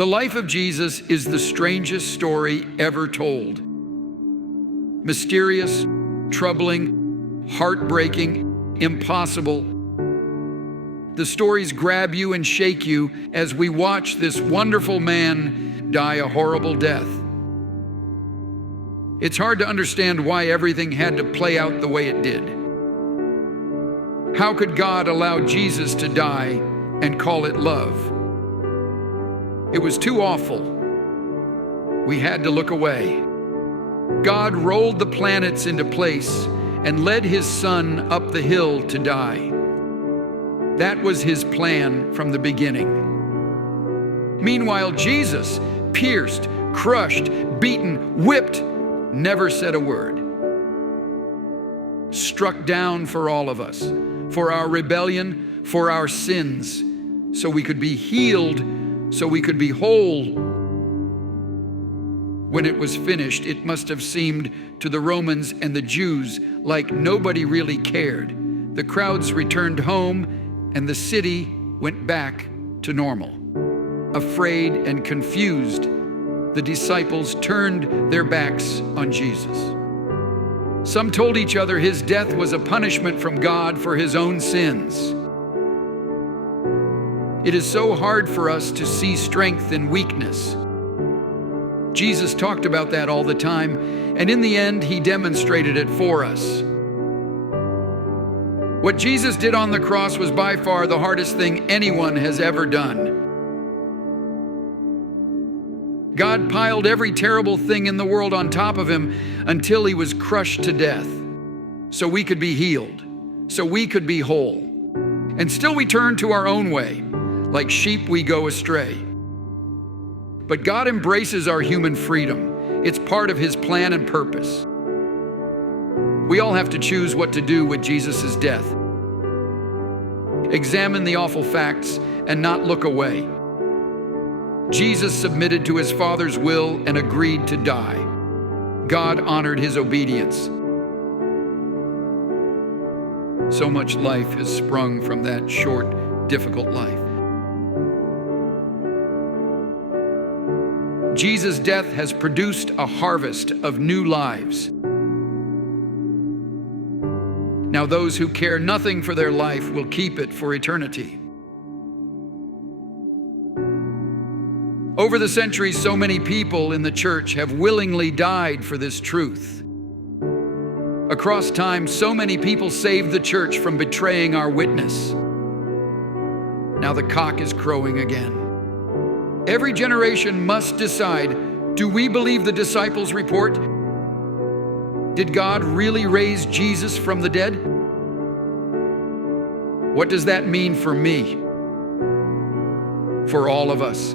The life of Jesus is the strangest story ever told. Mysterious, troubling, heartbreaking, impossible. The stories grab you and shake you as we watch this wonderful man die a horrible death. It's hard to understand why everything had to play out the way it did. How could God allow Jesus to die and call it love? It was too awful. We had to look away. God rolled the planets into place and led his Son up the hill to die. That was his plan from the beginning. Meanwhile, Jesus, pierced, crushed, beaten, whipped, never said a word. Struck down for all of us, for our rebellion, for our sins, so we could be healed, so we could be whole. When it was finished, it must have seemed to the Romans and the Jews like nobody really cared. The crowds returned home, and the city went back to normal. Afraid and confused, the disciples turned their backs on Jesus. Some told each other his death was a punishment from God for his own sins. It is so hard for us to see strength in weakness. Jesus talked about that all the time, and in the end, he demonstrated it for us. What Jesus did on the cross was by far the hardest thing anyone has ever done. God piled every terrible thing in the world on top of him until he was crushed to death, so we could be healed, so we could be whole. And still we turn to our own way. Like sheep, we go astray. But God embraces our human freedom. It's part of his plan and purpose. We all have to choose what to do with Jesus' death. Examine the awful facts and not look away. Jesus submitted to his Father's will and agreed to die. God honored his obedience. So much life has sprung from that short, difficult life. Jesus' death has produced a harvest of new lives. Now those who care nothing for their life will keep it for eternity. Over the centuries, so many people in the church have willingly died for this truth. Across time, so many people saved the church from betraying our witness. Now the cock is crowing again. Every generation must decide, do we believe the disciples' report? Did God really raise Jesus from the dead? What does that mean for me? For all of us?